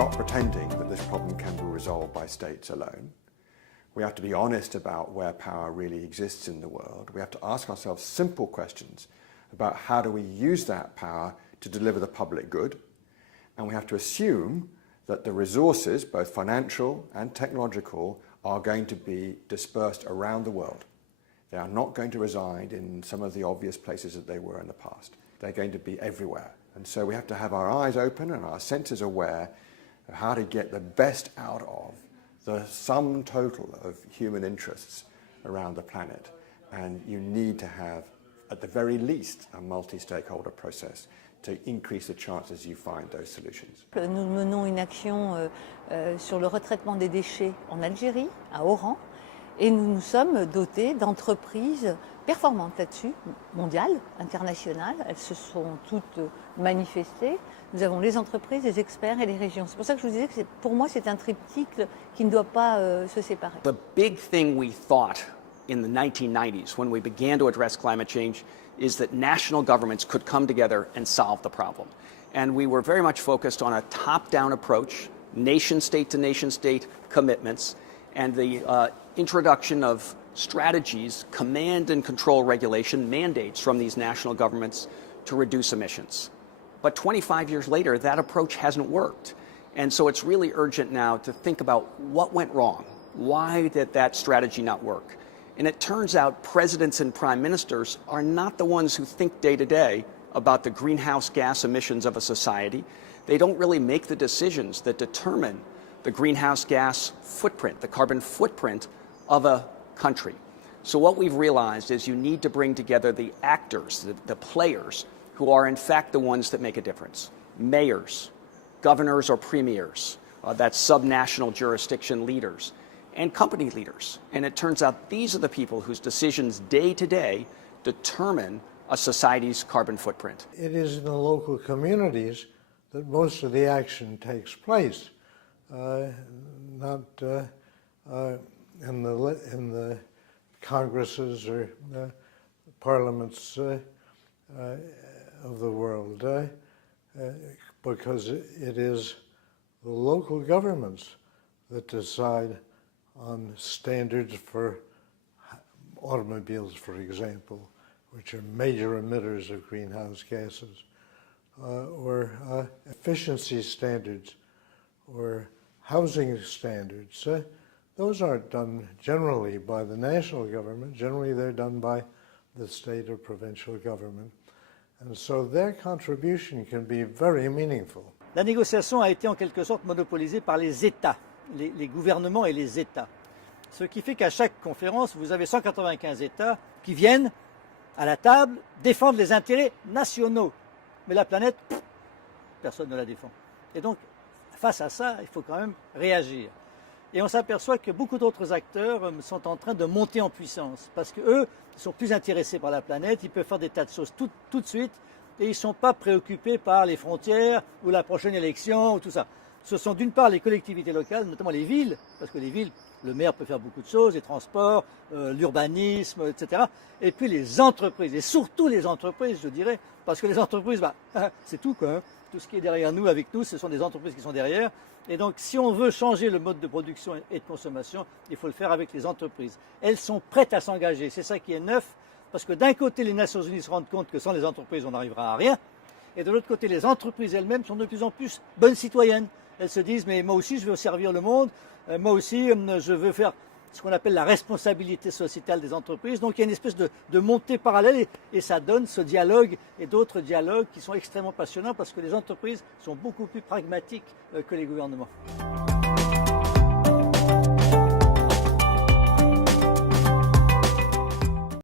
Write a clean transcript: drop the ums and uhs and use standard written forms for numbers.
stop pretending that this problem can be resolved by states alone. We have to be honest about where power really exists in the world. We have to ask ourselves simple questions about how do we use that power to deliver the public good. And we have to assume that the resources, both financial and technological, are going to be dispersed around the world. They are not going to reside in some of the obvious places that they were in the past. They're going to be everywhere. And so we have to have our eyes open and our senses aware of how to get the best out of the sum total of human interests around the planet. And you need to have, at the very least, a multi-stakeholder process to increase the chances you find those solutions. Nous menons une action sur le retraitement des déchets en Algérie, à Oran, et nous nous sommes dotés d'entreprises performantes là-dessus, mondiales, internationales. Elles se sont toutes manifestées. Nous avons les entreprises, les experts et les régions. C'est pour ça que je vous disais que pour moi c'est un triptyque qui ne doit pas se séparer. The big thing we thought in the 1990s when we began to address climate change is that national governments could come together and solve the problem. And we were very much focused on a top-down approach, nation-state to nation-state commitments, and the introduction of strategies, command and control regulation, mandates from these national governments to reduce emissions. But 25 years later, that approach hasn't worked. And so it's really urgent now to think about what went wrong. Why did that strategy not work? And it turns out presidents and prime ministers are not the ones who think day to day about the greenhouse gas emissions of a society. They don't really make the decisions that determine the greenhouse gas footprint, the carbon footprint of a country. So what we've realized is you need to bring together the actors, the players, who are in fact the ones that make a difference. Mayors, governors or premiers, that's subnational jurisdiction leaders, and company leaders. And it turns out these are the people whose decisions day to day determine a society's carbon footprint. It is in the local communities that most of the action takes place, not in the congresses or parliaments of the world, because it is the local governments that decide on standards for automobiles, for example, which are major emitters of greenhouse gases, or efficiency standards, or housing standards. Those aren't done generally by the national government. Generally, they're done by the state or provincial government. And so their contribution can be very meaningful. La négociation a été en quelque sorte monopolisée par les États, les gouvernements et les États. Ce qui fait qu'à chaque conférence, vous avez 195 États qui viennent à la table défendre les intérêts nationaux. Mais la planète, personne ne la défend. Et donc, face à ça, il faut quand même réagir. Et on s'aperçoit que beaucoup d'autres acteurs sont en train de monter en puissance parce qu'eux sont plus intéressés par la planète, ils peuvent faire des tas de choses tout de suite et ils ne sont pas préoccupés par les frontières ou la prochaine élection ou tout ça. Ce sont d'une part les collectivités locales, notamment les villes, parce que les villes, le maire peut faire beaucoup de choses, les transports, l'urbanisme, etc. Et puis les entreprises, et surtout les entreprises, je dirais, parce que les entreprises, c'est tout quoi. Hein. Tout ce qui est derrière nous, avec nous, ce sont des entreprises qui sont derrière. Et donc, si on veut changer le mode de production et de consommation, il faut le faire avec les entreprises. Elles sont prêtes à s'engager. C'est ça qui est neuf, parce que d'un côté, les Nations Unies se rendent compte que sans les entreprises, on n'arrivera à rien. Et de l'autre côté, les entreprises elles-mêmes sont de plus en plus bonnes citoyennes. Elles se disent, mais moi aussi, je veux servir le monde. Moi aussi, je veux faire ce qu'on appelle la responsabilité sociétale des entreprises. Donc il y a une espèce de montée parallèle et ça donne ce dialogue et d'autres dialogues qui sont extrêmement passionnants parce que les entreprises sont beaucoup plus pragmatiques que les gouvernements.